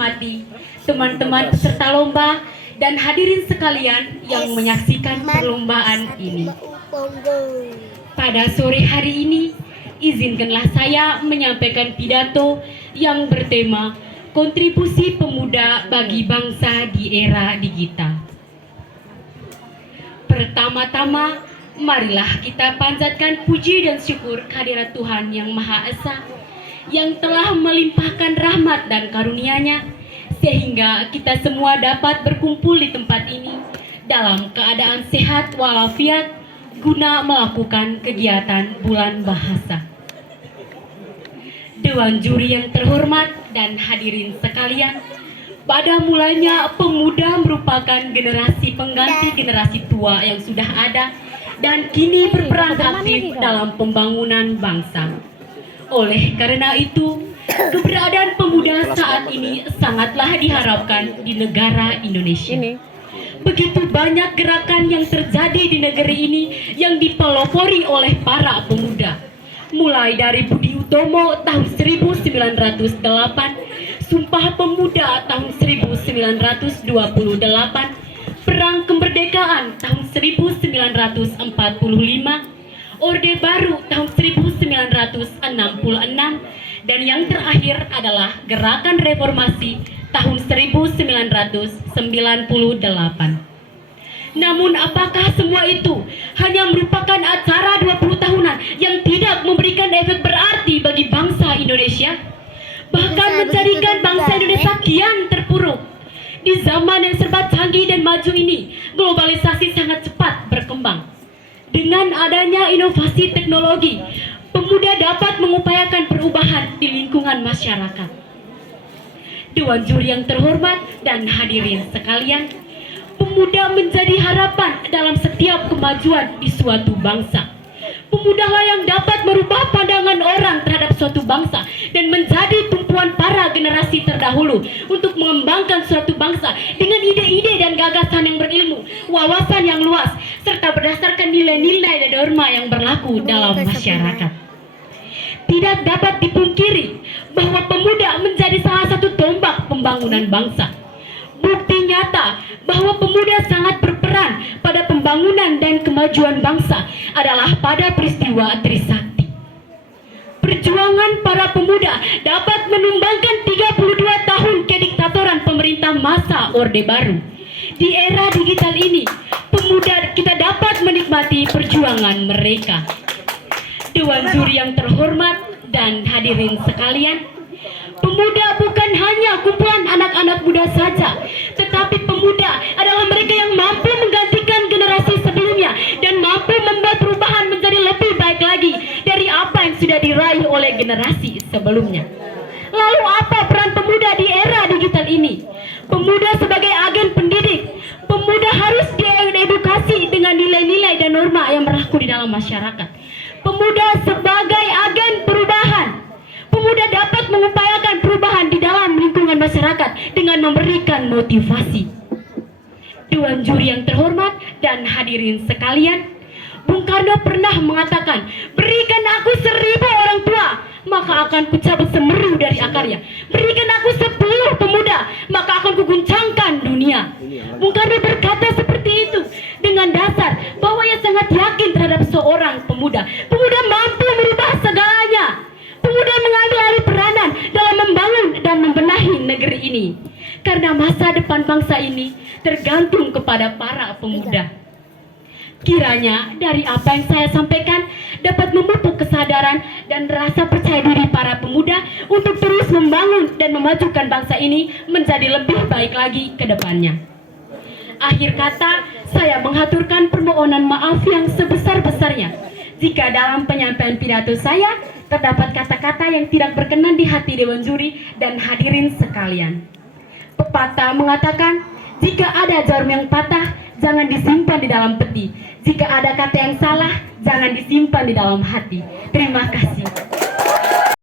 nikmati, teman-teman peserta lomba dan hadirin sekalian yang menyaksikan perlombaan ini. Pada sore hari ini, izinkanlah saya menyampaikan pidato yang bertema kontribusi pemuda bagi bangsa di era digital. Pertama-tama, marilah kita panjatkan puji dan syukur kehadirat Tuhan Yang Maha Esa yang telah melimpahkan rahmat dan karunia-Nya sehingga kita semua dapat berkumpul di tempat ini dalam keadaan sehat walafiat guna melakukan kegiatan bulan bahasa. Dewan juri yang terhormat dan hadirin sekalian, pada mulanya pemuda merupakan generasi pengganti generasi tua yang sudah ada dan kini berperan aktif dalam pembangunan bangsa. Oleh karena itu, keberadaan pemuda saat ini sangatlah diharapkan di negara Indonesia. Begitu banyak gerakan yang terjadi di negeri ini yang dipelopori oleh para pemuda. Mulai dari Budi Utomo tahun 1908, Sumpah Pemuda tahun 1928, Perang Kemerdekaan tahun 1945, Orde Baru tahun 1966, dan yang terakhir adalah Gerakan Reformasi tahun 1998. Namun apakah semua itu hanya merupakan acara 20 tahunan yang tidak memberikan efek berarti bagi bangsa Indonesia? Bahkan menjadikan bangsa Indonesia kian terpuruk. Di zaman yang serba canggih dan maju ini, globalisasi sangat cepat berkembang. Dengan adanya inovasi teknologi, pemuda dapat mengupayakan perubahan di lingkungan masyarakat. Dewan juri yang terhormat dan hadirin sekalian, pemuda menjadi harapan dalam setiap kemajuan di suatu bangsa. Pemudalah yang dapat merubah pandangan orang terhadap suatu bangsa dan menjadi tumpuan para generasi terdahulu untuk mengembangkan suatu bangsa dengan ide-ide dan gagasan yang berilmu, wawasan yang luas, serta berdasarkan nilai-nilai dan norma yang berlaku dalam masyarakat. Tidak dapat dipungkiri bahwa pemuda menjadi salah satu tombak pembangunan bangsa. Bukti nyata bahwa pemuda sangat berperan pada pembangunan dan kemajuan bangsa adalah pada peristiwa Trisakti. Perjuangan para pemuda dapat menumbangkan 32 tahun kediktatoran pemerintah masa Orde Baru. Di era digital ini, pemuda kita dapat menikmati perjuangan mereka. Dewan juri yang terhormat dan hadirin sekalian, pemuda bukan hanya kumpulan anak-anak muda saja, tetapi pemuda adalah mereka yang mampu menggantikan generasi sebelumnya dan mampu membuat perubahan menjadi lebih baik lagi dari apa yang sudah diraih oleh generasi sebelumnya. Lalu apa peran pemuda di era digital ini? Pemuda sebagai agen pendidik, pemuda harus diedukasi dengan nilai-nilai dan norma yang berlaku di dalam masyarakat. Pemuda sebagai agen perubahan, pemuda dapat mengupayakan perubahan di dalam lingkungan masyarakat dengan memberikan motivasi. Dewan juri yang terhormat dan hadirin sekalian, Bung Karno pernah mengatakan, berikan aku 1000 orang tua, maka akan kucabut semeru dari akarnya. Berikan aku 10 pemuda, maka akan kuguncangkan dunia. Bung Karno berkata seperti itu dengan dasar bahwa ia sangat yakin terhadap seorang pemuda. Pemuda mampu merubah segalanya. Pemuda mengambil alih peranan dalam membangun dan membenahi negeri ini. Karena masa depan bangsa ini tergantung kepada para pemuda. Kiranya dari apa yang saya sampaikan dapat memupuk kesadaran dan rasa percaya diri para pemuda untuk terus membangun dan memajukan bangsa ini menjadi lebih baik lagi ke depannya. Akhir kata, saya menghaturkan permohonan maaf yang sebesar-besarnya jika dalam penyampaian pidato saya terdapat kata-kata yang tidak berkenan di hati Dewan Juri dan hadirin sekalian. Pepatah mengatakan, jika ada jarum yang patah, jangan disimpan di dalam peti. Jika ada kata yang salah, jangan disimpan di dalam hati. Terima kasih.